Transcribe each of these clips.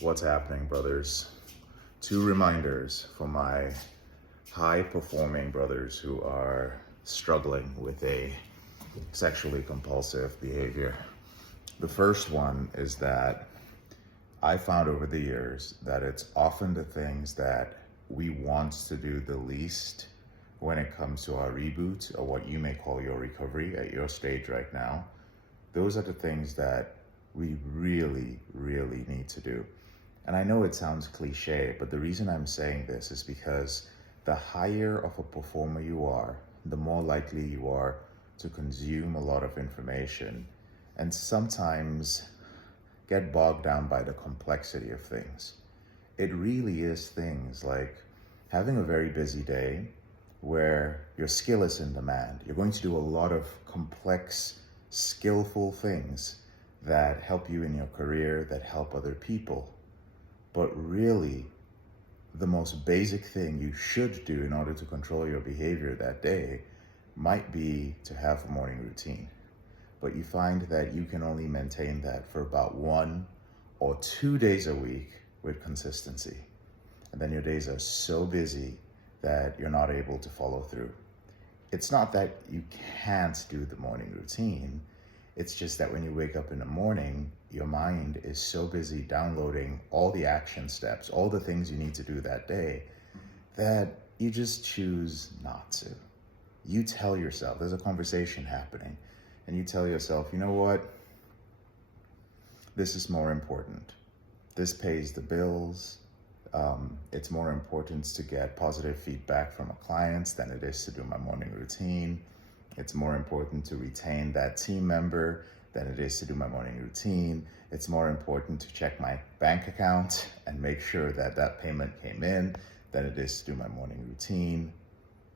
What's happening, brothers? Two reminders for my high-performing brothers who are struggling with a sexually compulsive behavior. The first one is that I found over the years that it's often the things that we want to do the least when it comes to our reboot, or what you may call your recovery at your stage right now. Those are the things that we really, really need to do. And I know it sounds cliche, but the reason I'm saying this is because the higher of a performer you are, the more likely you are to consume a lot of information and sometimes get bogged down by the complexity of things. It really is things like having a very busy day where your skill is in demand. You're going to do a lot of complex, skillful things that help you in your career, that help other people. But really, the most basic thing you should do in order to control your behavior that day might be to have a morning routine. But you find that you can only maintain that for about 1 or 2 days a week with consistency. And then your days are so busy that you're not able to follow through. It's not that you can't do the morning routine. It's just that when you wake up in the morning, your mind is so busy downloading all the action steps, all the things you need to do that day, that you just choose not to. You tell yourself, there's a conversation happening, and you tell yourself, you know what? This is more important. This pays the bills. It's more important to get positive feedback from a client than it is to do my morning routine. It's more important to retain that team member than it is to do my morning routine. It's more important to check my bank account and make sure that that payment came in than it is to do my morning routine.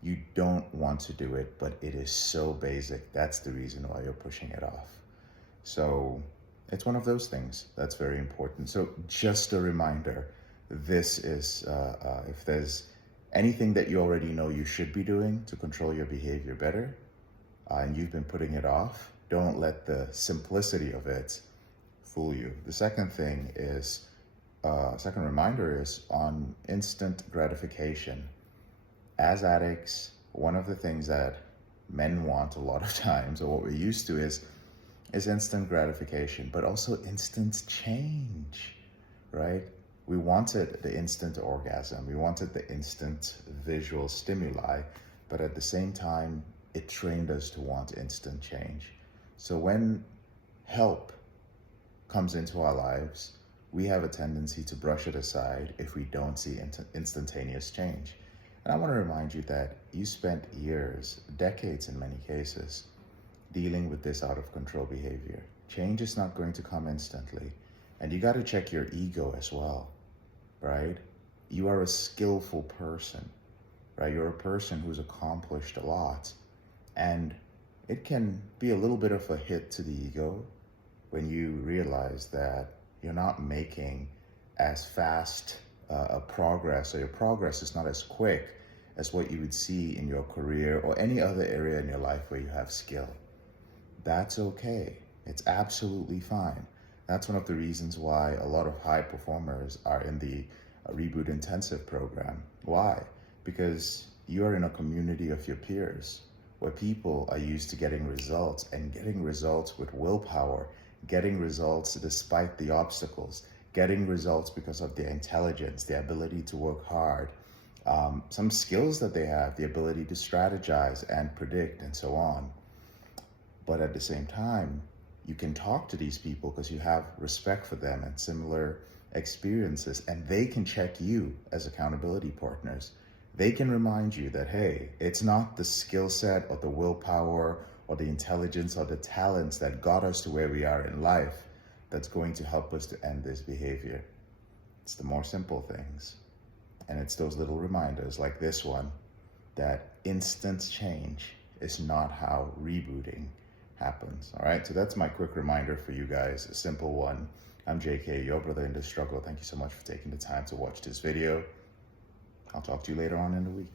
You don't want to do it, but it is so basic. That's the reason why you're pushing it off. So it's one of those things that's very important. So just a reminder, this is, if there's anything that you already know you should be doing to control your behavior better, and you've been putting it off, don't let the simplicity of it fool you. The second thing is, second reminder is on instant gratification. As addicts, one of the things that men want a lot of times, or what we're used to, is instant gratification, but also instant change, right? We wanted the instant orgasm, we wanted the instant visual stimuli, but at the same time, it trained us to want instant change. So when help comes into our lives, we have a tendency to brush it aside if we don't see instantaneous change. And I want to remind you that you spent years, decades in many cases, dealing with this out of control behavior. Change is not going to come instantly. And you got to check your ego as well, right? You are a skillful person, right? You're a person who's accomplished a lot. And it can be a little bit of a hit to the ego when you realize that you're not making as fast a progress, or your progress is not as quick as what you would see in your career or any other area in your life where you have skill. That's okay. It's absolutely fine. That's one of the reasons why a lot of high performers are in the Reboot Intensive program. Why? Because you are in a community of your peers, where people are used to getting results, and getting results with willpower, getting results despite the obstacles, getting results because of their intelligence, their ability to work hard, some skills that they have, the ability to strategize and predict and so on. But at the same time, you can talk to these people because you have respect for them and similar experiences, and they can check you as accountability partners. They can remind you that, hey, it's not the skill set or the willpower or the intelligence or the talents that got us to where we are in life that's going to help us to end this behavior. It's the more simple things. And it's those little reminders like this one, that instant change is not how rebooting happens. All right, so that's my quick reminder for you guys, a simple one. I'm JK, your brother in the struggle. Thank you so much for taking the time to watch this video. I'll talk to you later on in the week.